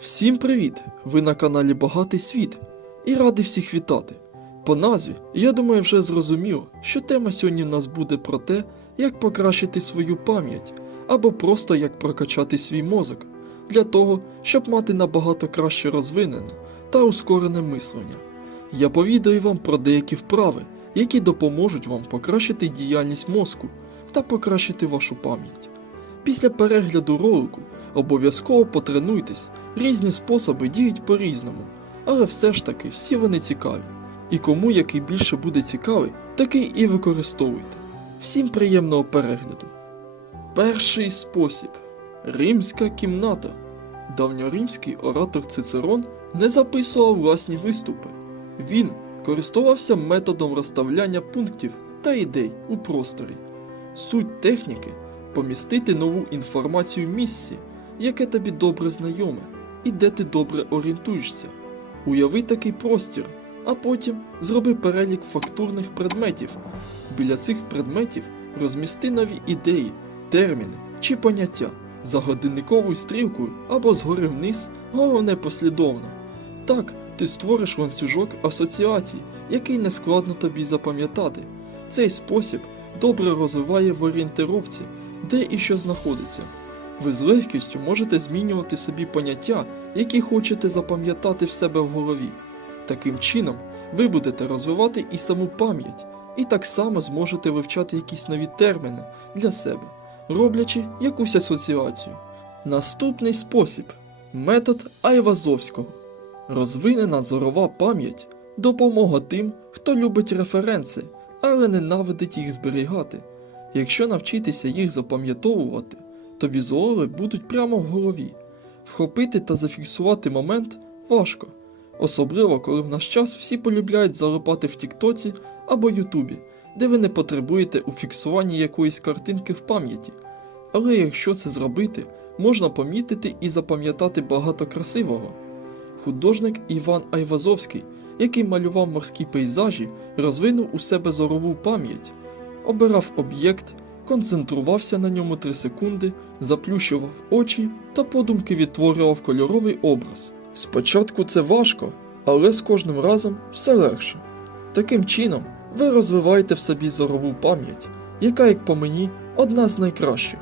Всім привіт! Ви на каналі Багатий Світ і радий всіх вітати. По назві, я думаю, вже зрозуміло, що тема сьогодні в нас буде про те, як покращити свою пам'ять або просто як прокачати свій мозок для того, щоб мати набагато краще розвинене та ускорене мислення. Я повідаю вам про деякі вправи, які допоможуть вам покращити діяльність мозку та покращити вашу пам'ять. Після перегляду ролику обов'язково потренуйтесь, різні способи діють по-різному, але все ж таки всі вони цікаві. І кому який більше буде цікавий, такий і використовуйте. Всім приємного перегляду. Перший спосіб римська кімната. Давньоримський оратор Цицерон не записував власні виступи. Він користувався методом розставляння пунктів та ідей у просторі. Суть техніки помістити нову інформацію в місці, яке тобі добре знайоме, і де ти добре орієнтуєшся. Уяви такий простір, а потім зроби перелік фактурних предметів. Біля цих предметів розмісти нові ідеї, терміни чи поняття за годинниковою стрілкою або згори вниз, головне послідовно. Так, ти створиш ланцюжок асоціацій, який не складно тобі запам'ятати. Цей спосіб добре розвиває в орієнтировці, де і що знаходиться. Ви з легкістю можете змінювати собі поняття, які хочете запам'ятати в себе в голові. Таким чином, ви будете розвивати і саму пам'ять, і так само зможете вивчати якісь нові терміни для себе, роблячи якусь асоціацію. Наступний спосіб метод Айвазовського. Розвинена зорова пам'ять допомога тим, хто любить референси, але ненавидить їх зберігати. Якщо навчитися їх запам'ятовувати, то візуали будуть прямо в голові. Вхопити та зафіксувати момент важко, особливо коли в наш час всі полюбляють залипати в Тіктоці або Ютубі, де ви не потребуєте у фіксуванні якоїсь картинки в пам'яті. Але якщо це зробити, можна помітити і запам'ятати багато красивого. Художник Іван Айвазовський, який малював морські пейзажі, розвинув у себе зорову пам'ять, обирав об'єкт, концентрувався на ньому 3 секунди, заплющував очі та подумки відтворював кольоровий образ. Спочатку це важко, але з кожним разом все легше. Таким чином, ви розвиваєте в собі зорову пам'ять, яка, як по мені, одна з найкращих.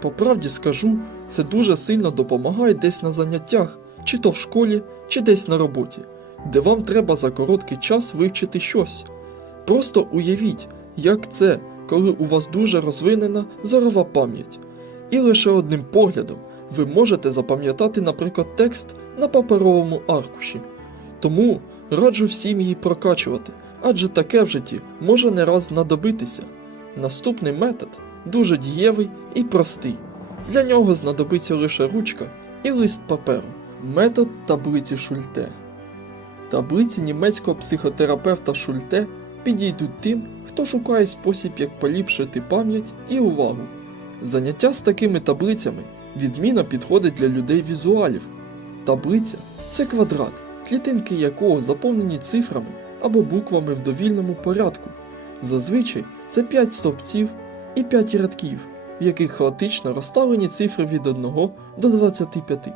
По правді скажу, це дуже сильно допомагає десь на заняттях, чи то в школі, чи десь на роботі, де вам треба за короткий час вивчити щось. Просто уявіть, як це, коли у вас дуже розвинена зорова пам'ять. І лише одним поглядом ви можете запам'ятати, наприклад, текст на паперовому аркуші. Тому раджу всім її прокачувати, адже таке в житті може не раз знадобитися. Наступний метод дуже дієвий і простий. Для нього знадобиться лише ручка і лист паперу. Метод таблиці Шульте. Таблиці німецького психотерапевта Шульте підійдуть тим, хто шукає спосіб, як поліпшити пам'ять і увагу. Заняття з такими таблицями відмінно підходить для людей візуалів. Таблиця це квадрат, клітинки якого заповнені цифрами або буквами в довільному порядку. Зазвичай це 5 стовпців і 5 рядків, в яких хаотично розставлені цифри від 1 до 25.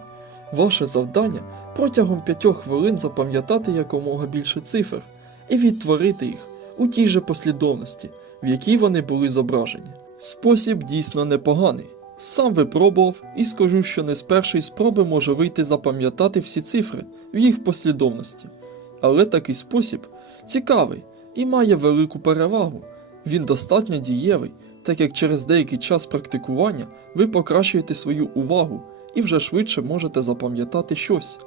Ваше завдання протягом 5 хвилин запам'ятати якомога більше цифр і відтворити їх у тій же послідовності, в якій вони були зображені. Спосіб дійсно непоганий. Сам випробував і скажу, що не з першої спроби може вийти запам'ятати всі цифри в їх послідовності. Але такий спосіб цікавий і має велику перевагу. Він достатньо дієвий, так як через деякий час практикування ви покращуєте свою увагу і вже швидше можете запам'ятати щось.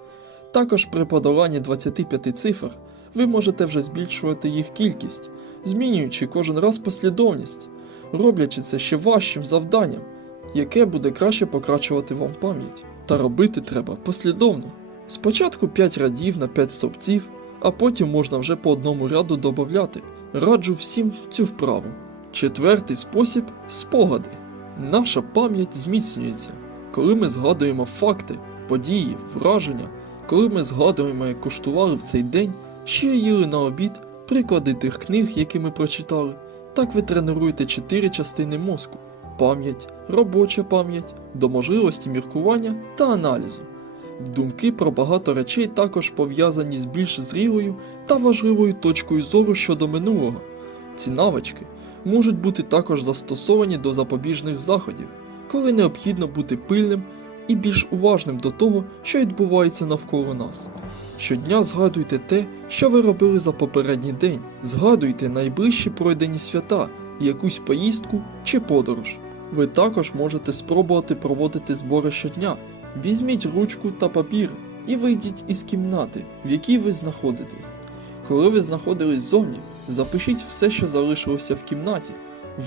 Також при подоланні 25 цифр ви можете вже збільшувати їх кількість, змінюючи кожен раз послідовність, роблячи це ще важчим завданням, яке буде краще покращувати вам пам'ять. Та робити треба послідовно. Спочатку 5 радів на 5 стовпців, а потім можна вже по одному ряду додати. Раджу всім цю вправу. Четвертий спосіб спогади. Наша пам'ять зміцнюється, коли ми згадуємо факти, події, враження, коли ми згадуємо, як куштували в цей день, що їли на обід, приклади тих книг, які ми прочитали. Так ви тренуєте чотири частини мозку: пам'ять, робоча пам'ять, до можливості міркування та аналізу. Думки про багато речей також пов'язані з більш зрілою та важливою точкою зору щодо минулого. Ці навички можуть бути також застосовані до запобіжних заходів, коли необхідно бути пильним і більш уважним до того, що відбувається навколо нас. Щодня згадуйте те, що ви робили за попередній день, згадуйте найближчі пройдені свята, якусь поїздку чи подорож. Ви також можете спробувати проводити збори щодня. Візьміть ручку та папір і вийдіть із кімнати, в якій ви знаходитесь. Коли ви знаходились зовні, запишіть все, що залишилося в кімнаті.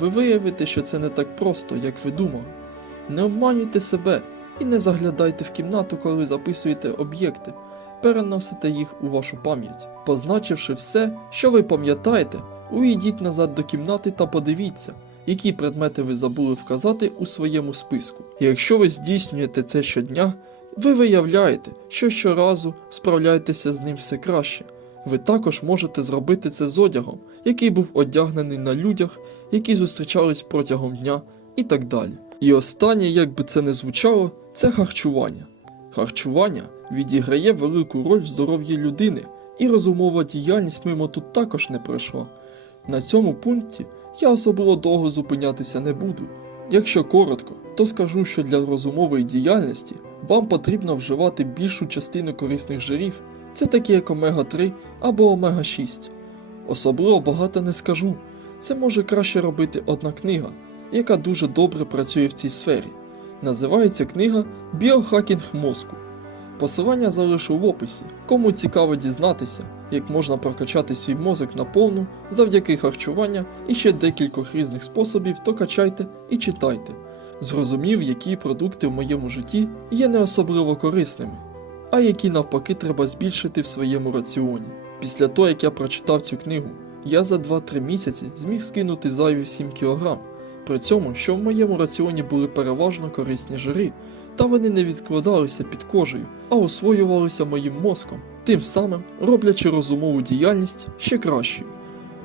Ви виявите, що це не так просто, як ви думали. Не обманюйте себе і не заглядайте в кімнату, коли записуєте об'єкти, переносите їх у вашу пам'ять. Позначивши все, що ви пам'ятаєте, уйдіть назад до кімнати та подивіться, які предмети ви забули вказати у своєму списку. Якщо ви здійснюєте це щодня, ви виявляєте, що щоразу справляєтеся з ним все краще. Ви також можете зробити це з одягом, який був одягнений на людях, які зустрічались протягом дня, і так далі. І останнє, як би це не звучало, це харчування. Харчування відіграє велику роль в здоров'ї людини, і розумова діяльність мимо тут також не пройшла. На цьому пункті я особливо довго зупинятися не буду. Якщо коротко, то скажу, що для розумової діяльності вам потрібно вживати більшу частину корисних жирів, це такі як омега-3 або омега-6. Особливо багато не скажу, це може краще робити одна книга, яка дуже добре працює в цій сфері. Називається книга Біохакінг мозку. Посилання залишу в описі. Кому цікаво дізнатися, як можна прокачати свій мозок наповну завдяки харчуванню і ще декількох різних способів, то качайте і читайте. Зрозумів, які продукти в моєму житті є не особливо корисними, а які навпаки треба збільшити в своєму раціоні. Після того, як я прочитав цю книгу, я за 2-3 місяці зміг скинути зайві 7 кг. При цьому, що в моєму раціоні були переважно корисні жири, та вони не відкладалися під кожею, а освоювалися моїм мозком, тим самим роблячи розумову діяльність ще кращою.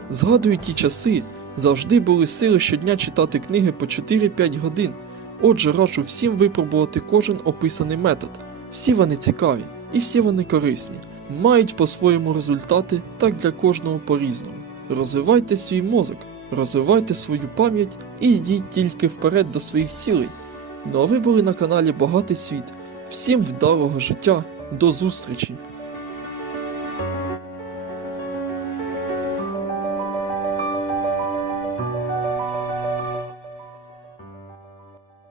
Згадую ті часи, завжди були сили щодня читати книги по 4-5 годин. Отже, раджу всім випробувати кожен описаний метод. Всі вони цікаві і всі вони корисні, мають по-своєму результати, так для кожного по-різному. Розвивайте свій мозок, розвивайте свою пам'ять і йдіть тільки вперед до своїх цілей. Ну а ви були на каналі Багатий Світ. Всім вдалого життя, до зустрічі!